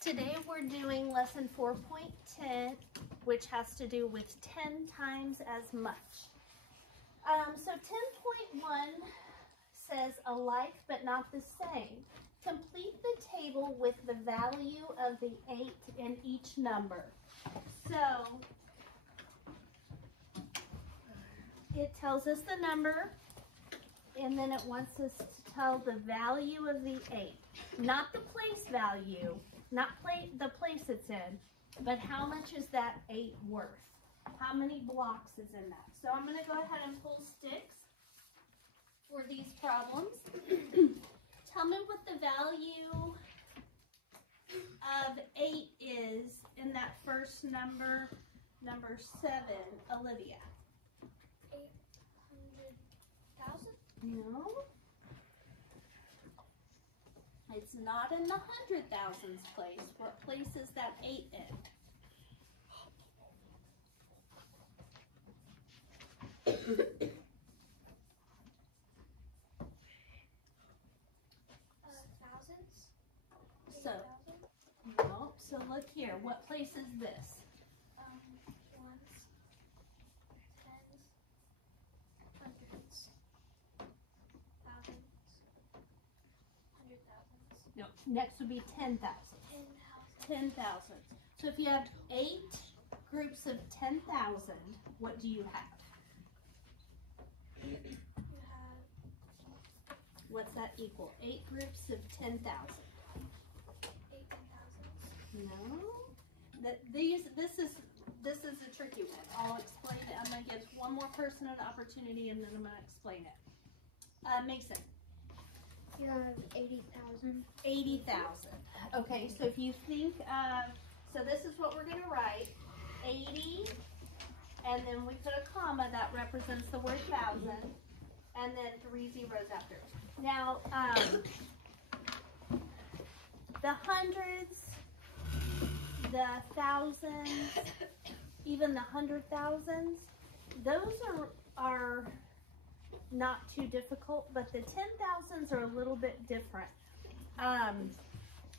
Today we're doing lesson 4.10, which has to do with 10 times as much. So 10.1 says alike but not the same. Complete the table with the value of the 8 in each number. So it tells us the number, and then it wants us to tell the value of the 8. Not the place value, not the place it's in, but how much is that 8 worth? How many blocks is in that? So I'm going to go ahead and pull sticks for these problems. Tell me what the value of 8 is in that first number, number 7, Olivia. 800,000? No. It's not in the 100,000s place. What place is that 8 in? Thousands? So, 8,000? no. So look here. What place is this? Ones, tens, hundreds, thousands, 100,000s. No. Next would be 10,000. 10,000. 10,000. So if you have 8 groups of 10,000, what do you have? You have What's that equal? 8 groups of 10,000. 18,000s. No. This is a tricky one. I'll explain it. I'm going to give one more person an opportunity, and then I'm going to explain it. Mason. You have 80,000. 80,000. Okay, so if you think of, so this is what we're going to write. 80, and then we put a comma that represents the word thousand, and then 3 zeros after. Now, the hundreds, the thousands, even the 100,000s, those are not too difficult, but the 10,000s are a little bit different.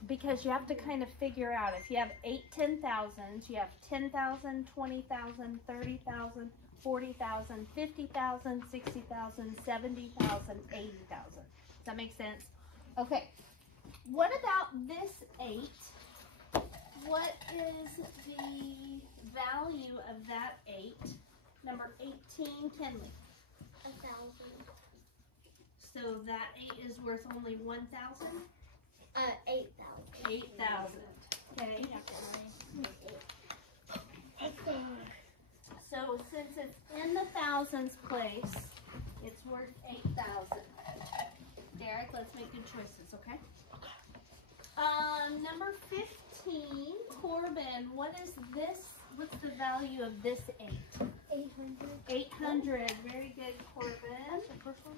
Because you have to kind of figure out, if you have 8 10,000s, you have 10,000, 20,000, 30,000, 40,000, 50,000, 60,000, 70,000, 80,000. Does that make sense? Okay. What about this 8? What is the value of that 8? Number 18, Kenley. 1,000. So that 8 is worth only 1,000? 8,000. 8,000. Okay. So since it's in the thousands place, it's worth 8,000. Derek, let's make good choices, okay? Number 15, Corbin, what is this? What's the value of this 8? 800. 800. Very good, Corbin. That's the first one.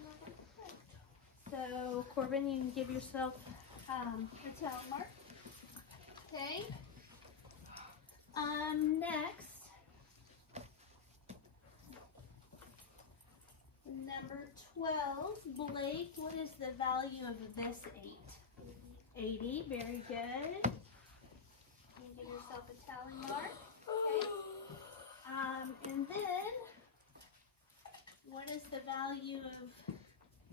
So, Corbin, you can give yourself a talent mark. Okay. Next, number 12, Blake, what is the value of this 8? 80. Very good. You give yourself a tally mark. Okay. And then, what is the value of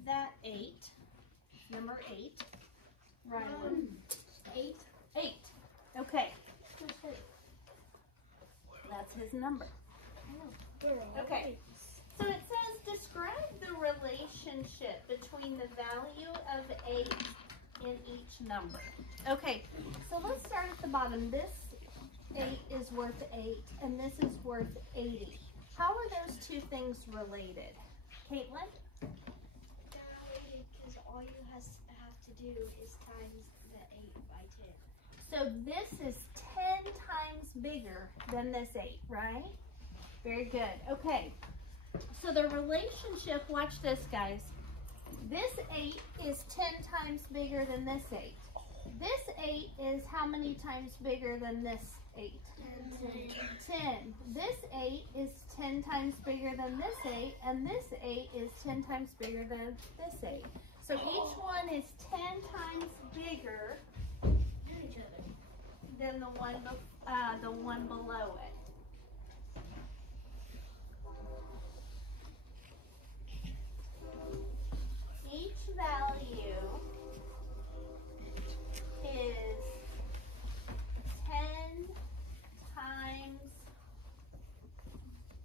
that 8? Number 8. Right. 8. 8. Okay. That's his number. Okay. So it says describe the relationship between the value of 8 in each number. Okay. So let's start at the bottom. This 8 is worth 8 and this is worth 80. How are those two things related? Caitlin? They're related because all you have to do is times the 8 by 10. So this is 10 times bigger than this 8, right? Very good. Okay. So the relationship, watch this, guys. This 8 is 10 times bigger than this 8. This 8 is how many times bigger than this 8? 10. This 8 is 10 times bigger than this 8, and this 8 is 10 times bigger than this 8. So each one is 10 times bigger than the one below it. Each value is 10 times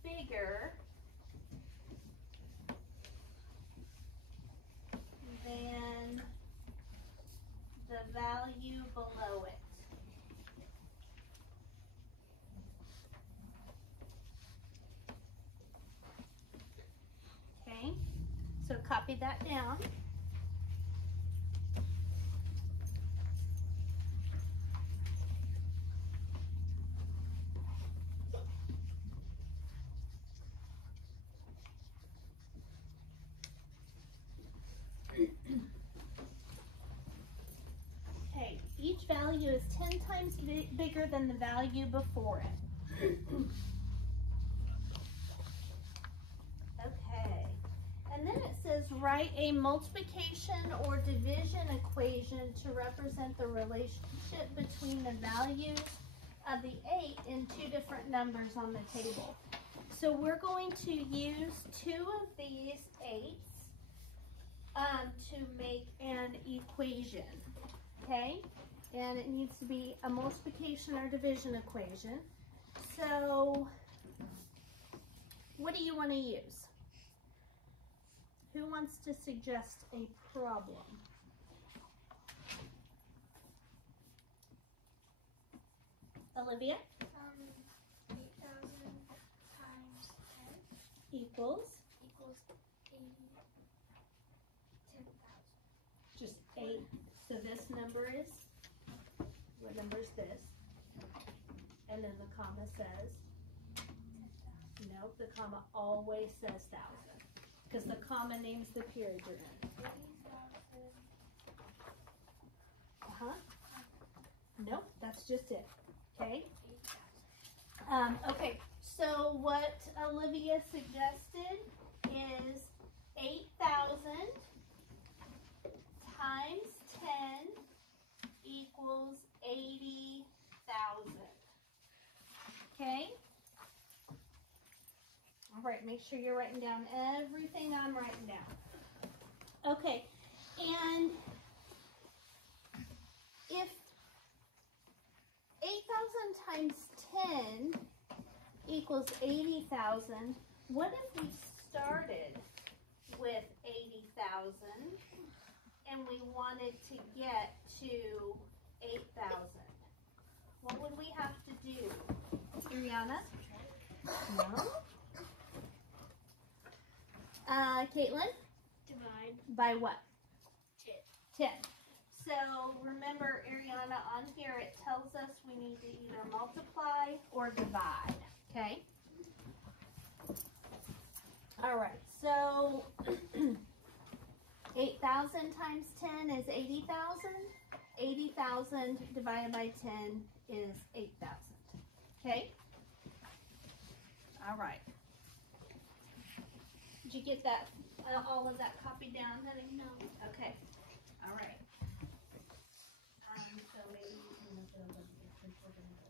bigger than the value below it. Okay, so copy that down. Okay, each value is 10 times bigger than the value before it. Okay, and then it says write a multiplication or division equation to represent the relationship between the values of the 8 in two different numbers on the table. So we're going to use two of these 8s to make an equation, okay? And it needs to be a multiplication or division equation. So what do you want to use? Who wants to suggest a problem? Olivia? 8,000 times 10 Equals? equals 10,000. Just 8. So this number is, what number is this? And then the comma says? Nope, the comma always says 1,000. Because the comma names the period you're in. 80,000. Nope, that's just it. Okay? Okay, so what Olivia suggested is 8,000 times 10 equals 80,000. Okay? All right, make sure you're writing down everything I'm writing down. Okay, and if 8,000 times 10 equals 80,000, what if we started with 80,000 and we wanted to get to 8,000? What would we have to do? Ariana? No? Caitlin? Divide By what? 10. 10. So remember, Ariana, on here it tells us we need to either multiply or divide, okay? All right, so 8,000 times 10 is 80,000. 80,000 divided by 10 is 8,000, okay? All right. Did you get that, all of that copied down, honey? No. Okay, all right. So maybe you can look it over since we're gonna go.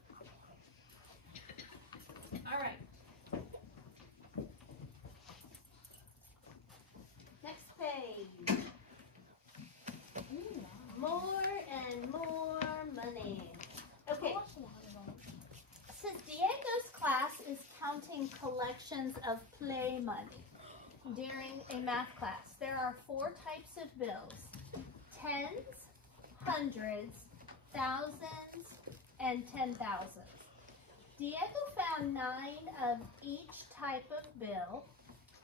Okay. All right. Next page. More and more money. Okay. So Diego's class is counting collections of play money during a math class. There are 4 types of bills: tens, hundreds, thousands, and 10,000s. Diego found 9 of each type of bill.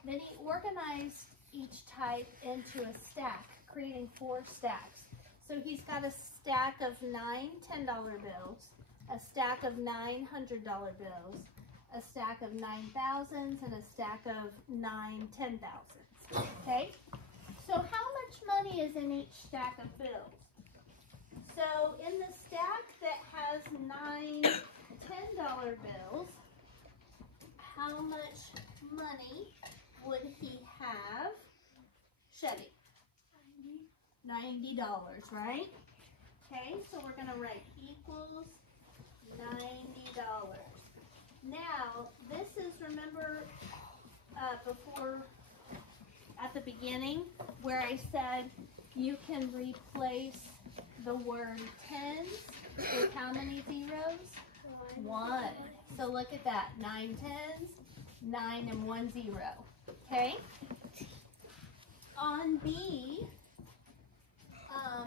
Then he organized each type into a stack, creating 4 stacks. So he's got a stack of 9 $10 bills, a stack of 9 $100 bills, a stack of 9 thousands, and a stack of 9 $10,000s. Okay? So how much money is in each stack of bills? So in the stack that has 9 $10 bills, how much money would he have? Chevy? $90, right? Okay, so we're going to write equals $90. Now, this is, remember, before, at the beginning, where I said you can replace the word tens with how many zeros? 1. So look at that, 9 tens, 9 and 1 0. Okay? On B,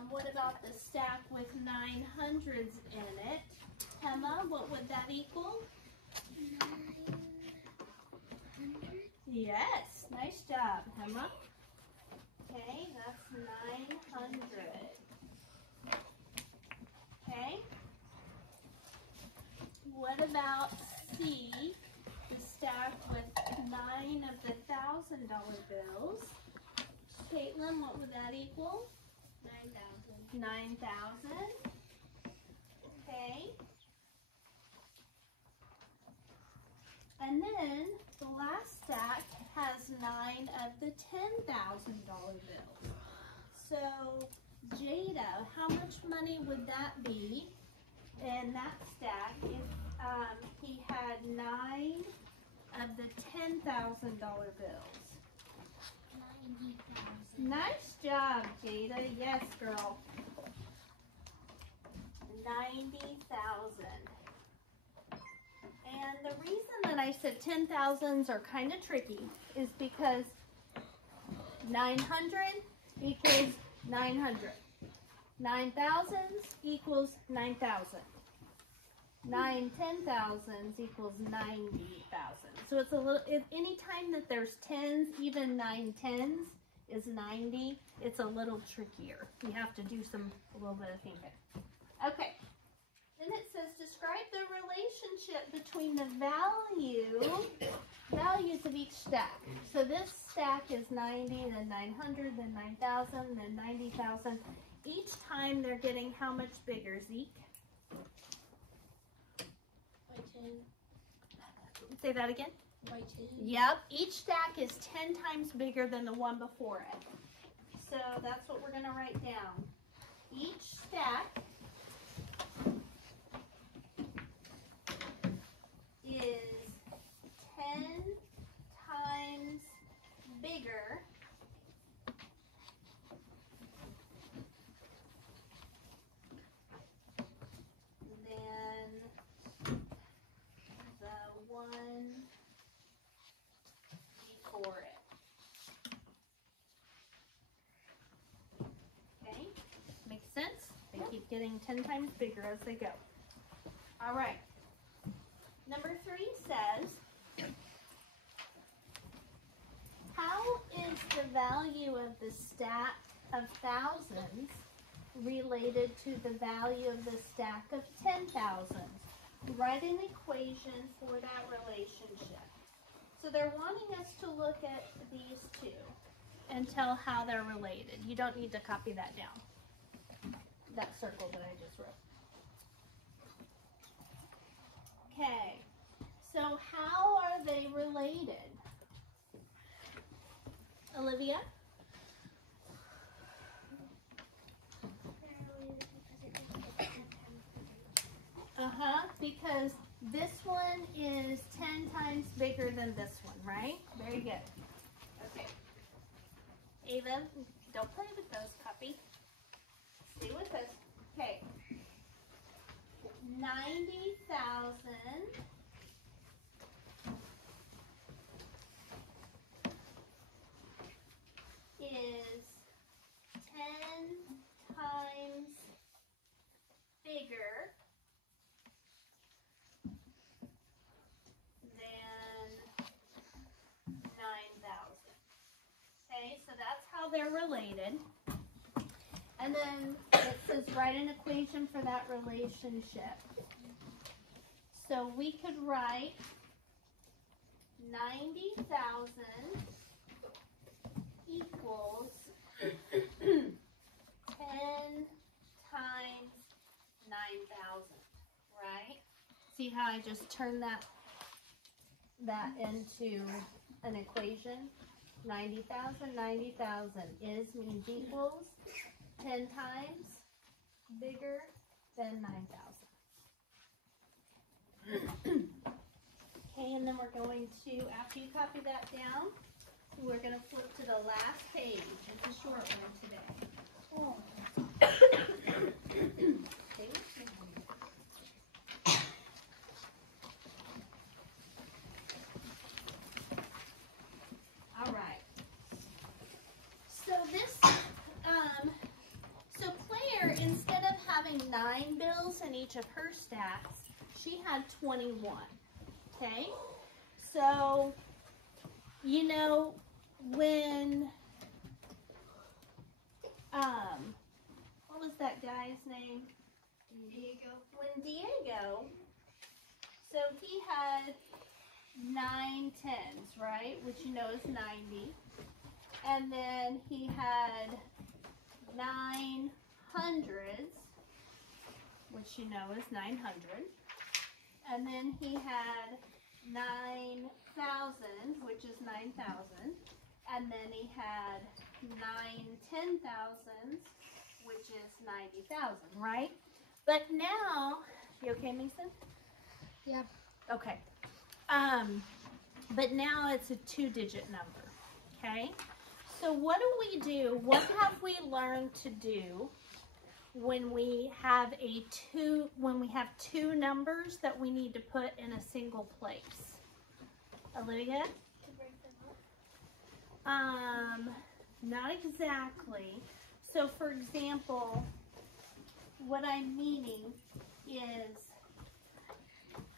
what about the stack with 900s in it? Emma, what would that equal? 900. Yes, nice job, Emma. Okay, that's 900. Okay. What about C, the stack with 9 of the $1,000 bills? Caitlin, what would that equal? 9,000. 9,000. Okay. And then the last stack has 9 of the $10,000 bills. So, Jada, how much money would that be in that stack if he had 9 of the $10,000 bills? 90,000. Nice job, Jada. Yes, girl. 90,000. And the reason that I said 10,000s are kind of tricky is because 900 equals 900. 9,000s equals 9,000. 9 10,000s equals 90,000. So it's a little, if any time that there's tens, even 9 tens is 90, it's a little trickier. You have to do a little bit of thinking. Okay. Then it says describe the relationship between the values of each stack. So this stack is 90, then 900, then 9,000, then 90,000. Each time they're getting how much bigger, Zeke? By 10. Say that again. By 10. Yep, each stack is 10 times bigger than the one before it. So that's what we're going to write down. Each stack is 10 times bigger than the one before it. Okay, makes sense? They keep getting 10 times bigger as they go. All right. Number 3 says, how is the value of the stack of thousands related to the value of the stack of 10,000s? Write an equation for that relationship. So they're wanting us to look at these two and tell how they're related. You don't need to copy that down, that circle that I just wrote. Okay, so how are they related? Olivia? Because this one is 10 times bigger than this one, right? Very good. Okay. Ava, don't play with those, copy. Stay with us. Okay. 90,000 is 10 times bigger than 9,000. Okay, so that's how they're related. And then it says write an equation for that relationship. So we could write 90,000 equals 10 times 9,000, right? See how I just turned that into an equation? 90,000 is means equals 10 times bigger than 9,000. Okay, and then we're going to, after you copy that down, we're going to flip to the last page. It's a short one today. Oh. All right. So this, so Claire, instead of having 9 bills in each of her stacks, she had 21. Okay? So, you know, when, what was that guy's name? Diego. When Diego, so he had 9 tens, right? Which you know is 90. And then he had 9 hundreds, which you know is 900. And then he had 9,000, which is 9,000. And then he had 9 10,000s, which is 90,000, right? But now, you okay, Mason? Yeah. Okay. But now it's a 2-digit number, okay? So what do we do? What have we learned to do when we have when we have 2 numbers that we need to put in a single place? Olivia? To break them up. Not exactly. So for example, what I'm meaning is,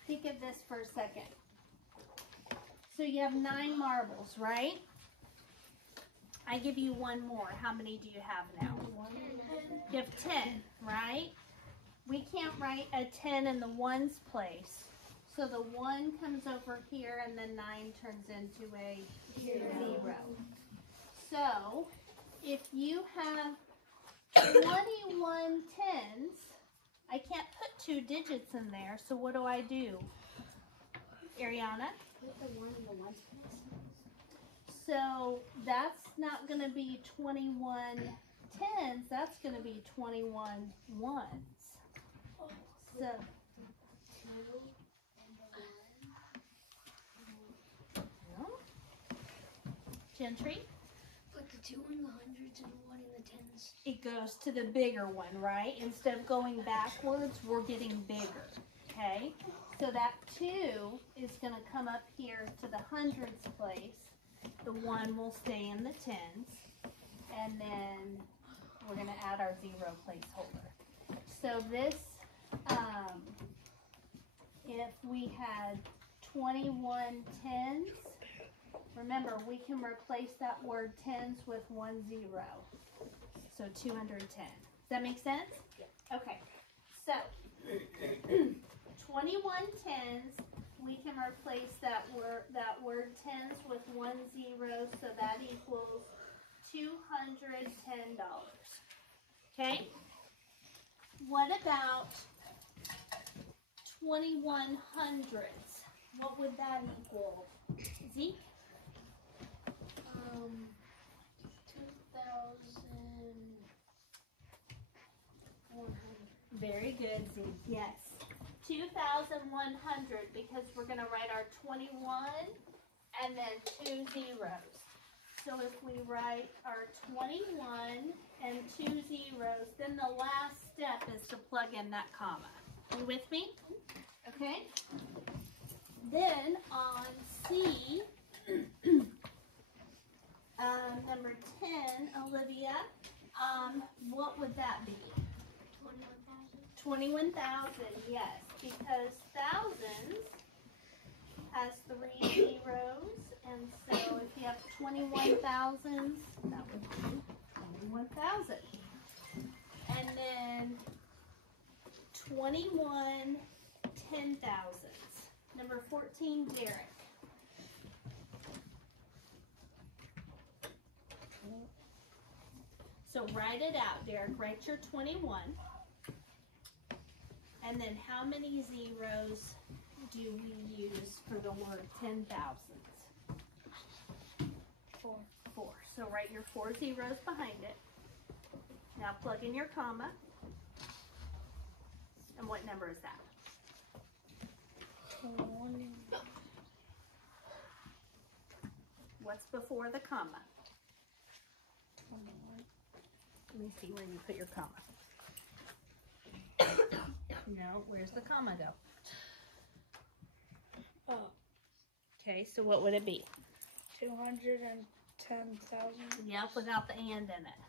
think of this for a second. So you have 9 marbles, right? I give you one more. How many do you have now? 1. You have 10, right? We can't write a 10 in the ones place. So the 1 comes over here and then 9 turns into a 0. So if you have 21 tens, I can't put 2 digits in there. So what do I do? Ariana? Put the 1 in the ones place. So that's not going to be 21 tens, that's going to be 21 ones. So, 2 and the 1. Gentry, Put the 2 in the hundreds and the 1 in the tens. it goes to the bigger one, right? Instead of going backwards, we're getting bigger, okay? So that 2 is going to come up here to the hundreds place. The 1 will stay in the tens. And then we're going to add our 0 placeholder. So this, if we had 21 tens, remember we can replace that word tens with 1 0. So 210. Does that make sense? Yeah. Okay. So 21 tens, we can replace that word tens with 1 0, so that equals $210. Okay? What about 21 hundreds? What would that equal? Zeke? 2,100. Very good, Zeke. Yes. 2,100, because we're going to write our 21 and then 2 zeros. So if we write our 21 and 2 zeros, then the last step is to plug in that comma. You with me? Okay. Then on C, number 10, Olivia, what would that be? 21,000. 21,000, yes, because thousands has 3 zeros, and so if you have 21,000, that would be 21,000. And then 21 10,000s. Number 14, Derek. So write it out, Derek. Write your 21. And then how many zeros do we use for the word 10,000s? 4. 4. So write your 4 zeros behind it. Now plug in your comma. And what number is that? What's before the comma? Let me see where you put your comma. No, where's the comma go? Oh, Okay, so what would it be? 210,000. Yep, without the and in it.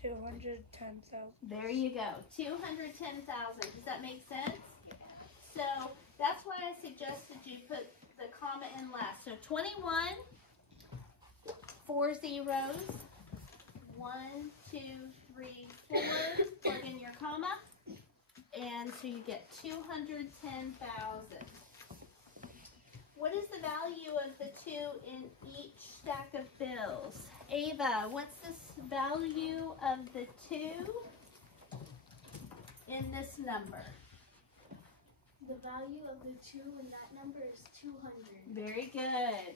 210,000. There you go, 210,000. Does that make sense? So that's why I suggested you put the comma in last. So 21, 4 zeros, 1, 2, 3, 4. Plug in your comma, and so you get 210,000. What is the value of the 2 in each stack of bills? Ava, what's this value of the 2 in this number? The value of the 2 in that number is 200. Very good.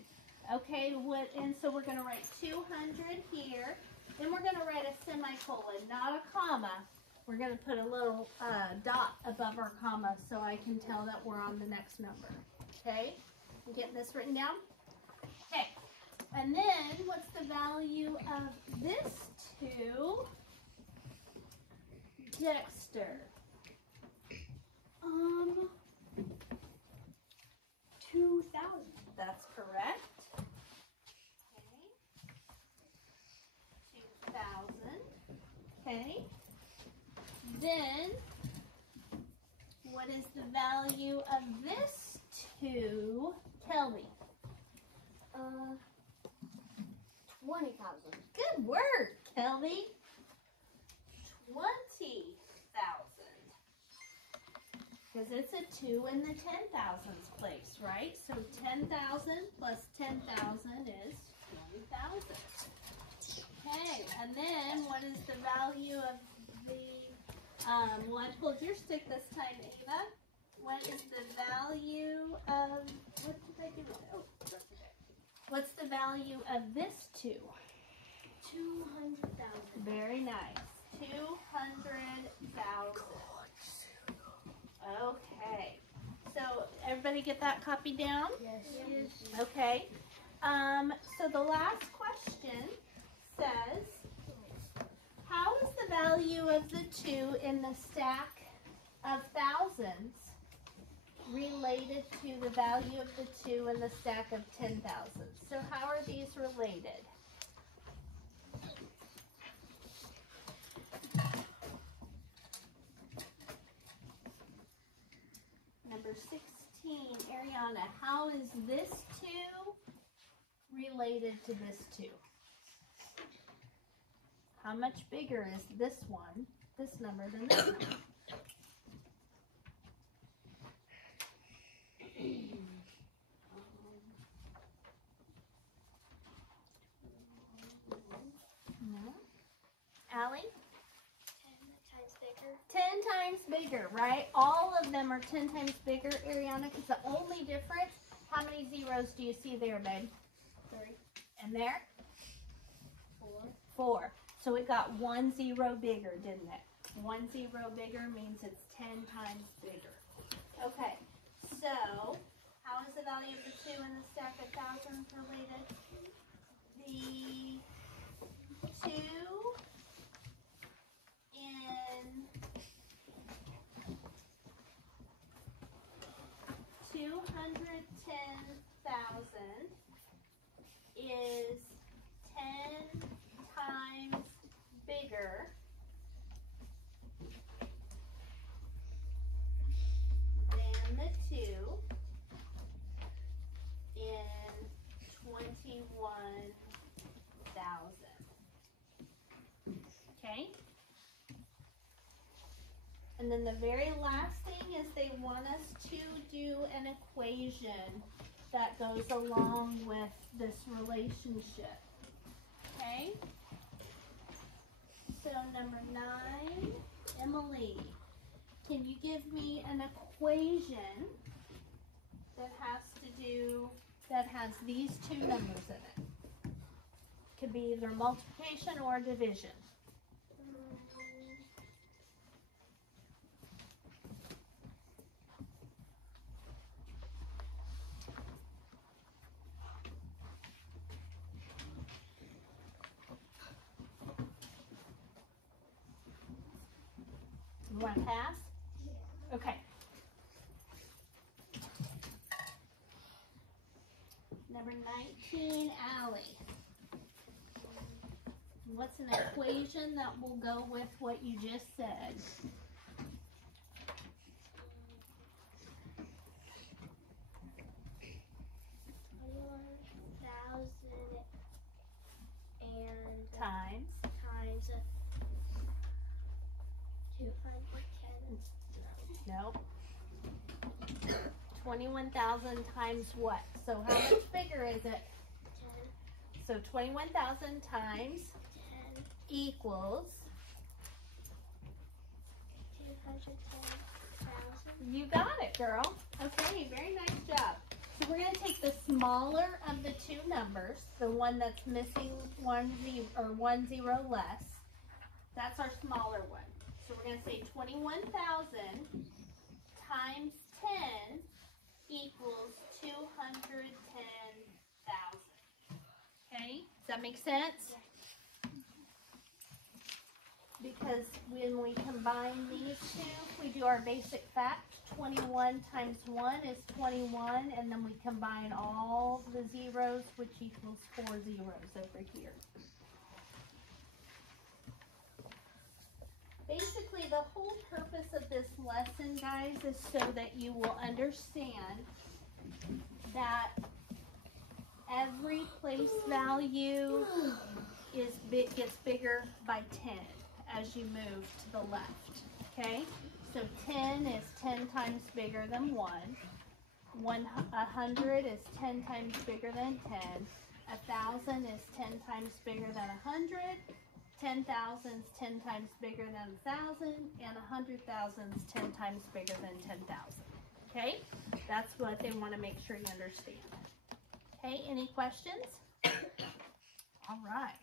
Okay, and so we're going to write 200 here. Then we're going to write a semicolon, not a comma. We're going to put a little dot above our comma so I can tell that we're on the next number. Okay? I'm getting this written down? Okay. And then, what's the value of this 2? Dexter. 2,000. That's correct. Okay. 2,000. Okay. Then, what is the value of this 2? Tell me. 20,000. Good work, Kelby. 20,000. Because it's a 2 in the 10,000s place, right? So 10,000 plus 10,000 is 20,000. Okay, and then what is the value of the, well, I pulled your stick this time, Ava. What is the value of, what did I do with it? Oh, that's okay. What's the value of this 2? 200,000. Very nice. 200,000. Okay. So everybody get that copied down? Yes. Okay. So the last question says, how is the value of the 2 in the stack of thousands related to the value of the 2 in the stack of 10,000? So how are these related? Number 16, Ariana, how is this 2 related to this 2? How much bigger is this one, this number, than this number? No. Allie? 10 times bigger. 10 times bigger, right? All of them are 10 times bigger, Ariana, because the only difference, how many zeros do you see there, babe? 3. And there? 4. 4. So it got 1 0 bigger, didn't it? 1 0 bigger means it's 10 times bigger. Okay, so how is the value of the 2 in the stack of thousands related? The 2 in 210,000 is 10 times bigger than the 2 in 21,000. Okay? And then the very last thing is they want us to do an equation that goes along with this relationship. Okay? So number 9, Emily, can you give me an equation that has these 2 numbers in it? Could be either multiplication or division. You want to pass? Okay. Number 19, Allie. What's an equation that will go with what you just said? 21,000 and Times. times 210. Nope. 21,000 times what? So how much bigger is it? 10, So 21,000 times 10, equals, 210,000. you got it, girl. Okay, very nice job. So we're going to take the smaller of the two numbers, the one that's missing one zero less. That's our smaller one. So we're going to say 21,000 times 10 equals 210,000. Okay, does that make sense? Because when we combine these two, we do our basic fact. 21 times 1 is 21, and then we combine all the zeros, which equals 4 zeros over here. Basically, the whole purpose of this lesson, guys, is so that you will understand that every place value gets bigger by 10 as you move to the left, okay? So 10 is 10 times bigger than 1. 100 is 10 times bigger than 10. 1,000 is 10 times bigger than 100. 10,000 is 10 times bigger than 1,000. And 100,000 is 10 times bigger than 10,000. Okay? That's what they want to make sure you understand. Okay, any questions? All right.